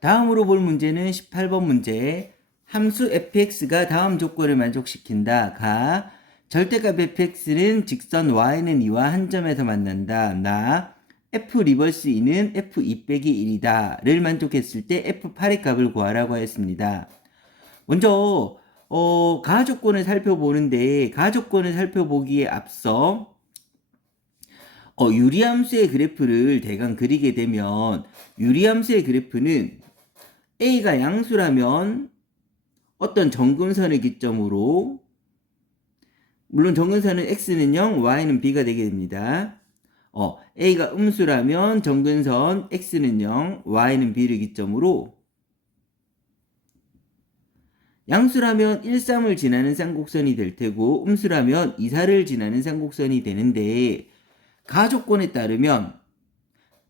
다음으로 볼 문제는 18번 문제. 함수 fx가 다음 조건을 만족시킨다. 가 절대값 fx는 직선 y는 2와 한 점에서 만난다. 나 f 리버스 2는 f2 빼기 1이다. 를 만족했을 때 f8의 값을 구하라고 했습니다. 먼저 어, 가조건을 살펴보는데 가조건을 살펴보기에 앞서 어, 유리함수의 그래프를 대강 그리게 되면 유리함수의 그래프는 A가 양수라면 어떤 정근선을 기점으로 물론 정근선은 X는 0, Y는 B가 되게 됩니다. 어, A가 음수라면 정근선 X는 0, Y는 B를 기점으로 양수라면 1, 3을 지나는 쌍곡선이 될 테고 음수라면 2, 4를 지나는 쌍곡선이 되는데 가조건에 따르면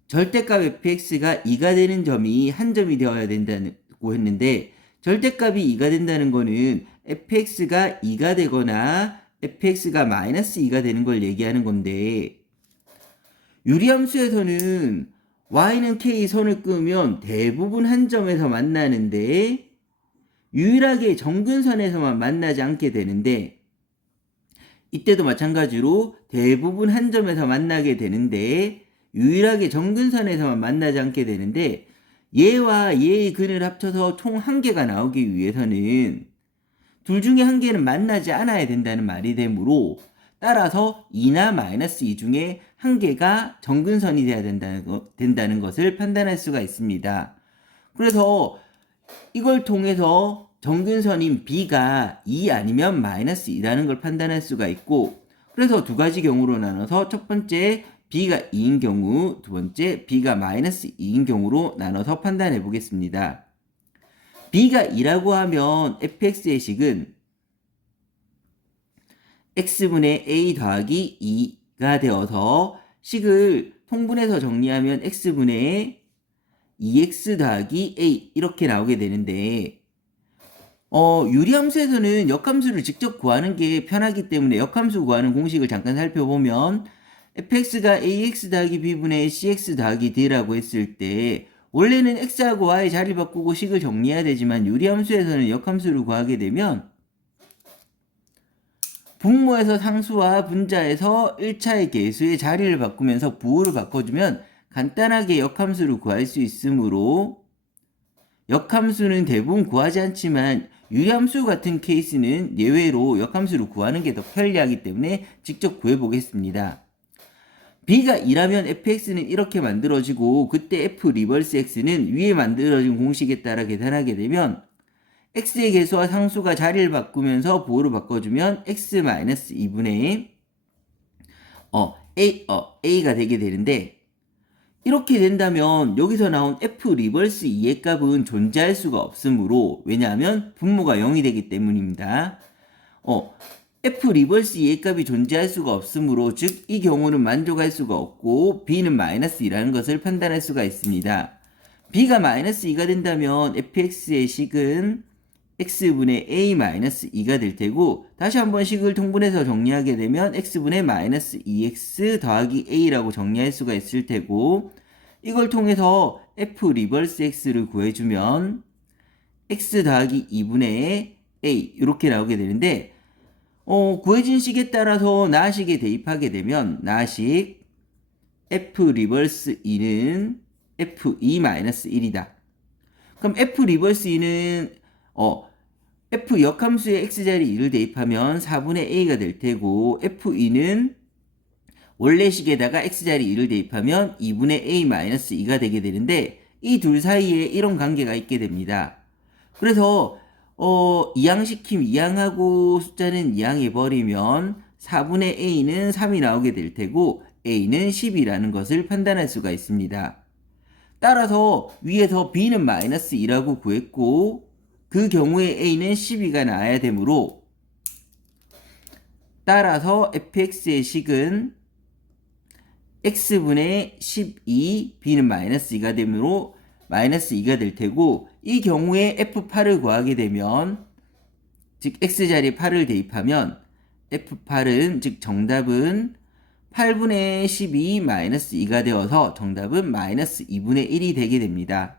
절대값 fx가 2가 되는 점이 한 점이 되어야 된다고 했는데 절대값이 2가 된다는 거는 fx가 2가 되거나 fx가 마이너스 2가 되는 걸 얘기하는 건데 유리함수에서는 y는 k 선을 끄면 대부분 한 점에서 만나는데 유일하게 정근선에서만 만나지 않게 되는데 이때도 마찬가지로 대부분 한 점에서 만나게 되는데 유일하게 정근선에서만 만나지 않게 되는데 얘와 얘의 근을 합쳐서 총 한 개가 나오기 위해서는 둘 중에 한 개는 만나지 않아야 된다는 말이 되므로 따라서 2나 마이너스 2 중에 한 개가 정근선이 돼야 된다는, 거, 된다는 것을 판단할 수가 있습니다. 그래서 이걸 통해서 정근선인 B가 2 아니면 마이너스 2라는 걸 판단할 수가 있고 그래서 두 가지 경우로 나눠서 첫 번째 B가 2인 경우 두 번째 B가 마이너스 2인 경우로 나눠서 판단해 보겠습니다. B가 2라고 하면 fx의 식은 x분의 a 더하기 2가 되어서 식을 통분해서 정리하면 x분의 2x 더하기 a 이렇게 나오게 되는데 어, 유리함수에서는 역함수를 직접 구하는 게 편하기 때문에 역함수 구하는 공식을 잠깐 살펴보면 fx가 ax 더하기 b분의 cx 더하기 d라고 했을 때 원래는 x하고 y 자리 바꾸고 식을 정리해야 되지만 유리함수에서는 역함수를 구하게 되면 분모에서 상수와 분자에서 1차의 개수의 자리를 바꾸면서 부호를 바꿔주면 간단하게 역함수를 구할 수 있으므로 역함수는 대부분 구하지 않지만 유리함수 같은 케이스는 예외로 역함수를 구하는 게 더 편리하기 때문에 직접 구해보겠습니다. b가 2라면 fx는 이렇게 만들어지고 그때 f 리버스 x는 위에 만들어진 공식에 따라 계산하게 되면 x의 개수와 상수가 자리를 바꾸면서 부호를 바꿔주면 x-2분의 어, a, 어, a가 되게 되는데 이렇게 된다면 여기서 나온 f 리버스 2의 값은 존재할 수가 없으므로 왜냐하면 분모가 0이 되기 때문입니다. 어, f 리버스 2의 값이 존재할 수가 없으므로 즉 이 경우는 만족할 수가 없고 b는 마이너스 2라는 것을 판단할 수가 있습니다. b가 마이너스 2가 된다면 fx의 식은 x분의 a 마이너스 2가 될 테고 다시 한번 식을 통분해서 정리하게 되면 x분의 마이너스 2x 더하기 a라고 정리할 수가 있을 테고 이걸 통해서 f 리버스 x를 구해주면 x 더하기 2분의 a 이렇게 나오게 되는데 어, 구해진 식에 따라서 나식에 대입하게 되면 나식 f 리버스 2는 f2 마이너스 1이다. 그럼 f 리버스 2는 어, f 역함수의 x자리 2를 대입하면 4분의 a가 될 테고 f2는 원래 식에다가 x자리 2를 대입하면 2분의 a-2가 되게 되는데 이 둘 사이에 이런 관계가 있게 됩니다. 그래서 어, 이항시킴 이항하고 숫자는 이항해버리면 4분의 a는 3이 나오게 될 테고 a는 10이라는 것을 판단할 수가 있습니다. 따라서 위에서 b는 마이너스 2라고 구했고 그 경우에 a는 12가 나와야 되므로 따라서 fx의 식은 x분의 12 b는 마이너스 2가 되므로 마이너스 2가 될 테고 이 경우에 f8을 구하게 되면 즉 x자리에 8을 대입하면 f8은 즉 정답은 8분의 12 마이너스 2가 되어서 정답은 마이너스 2분의 1이 되게 됩니다.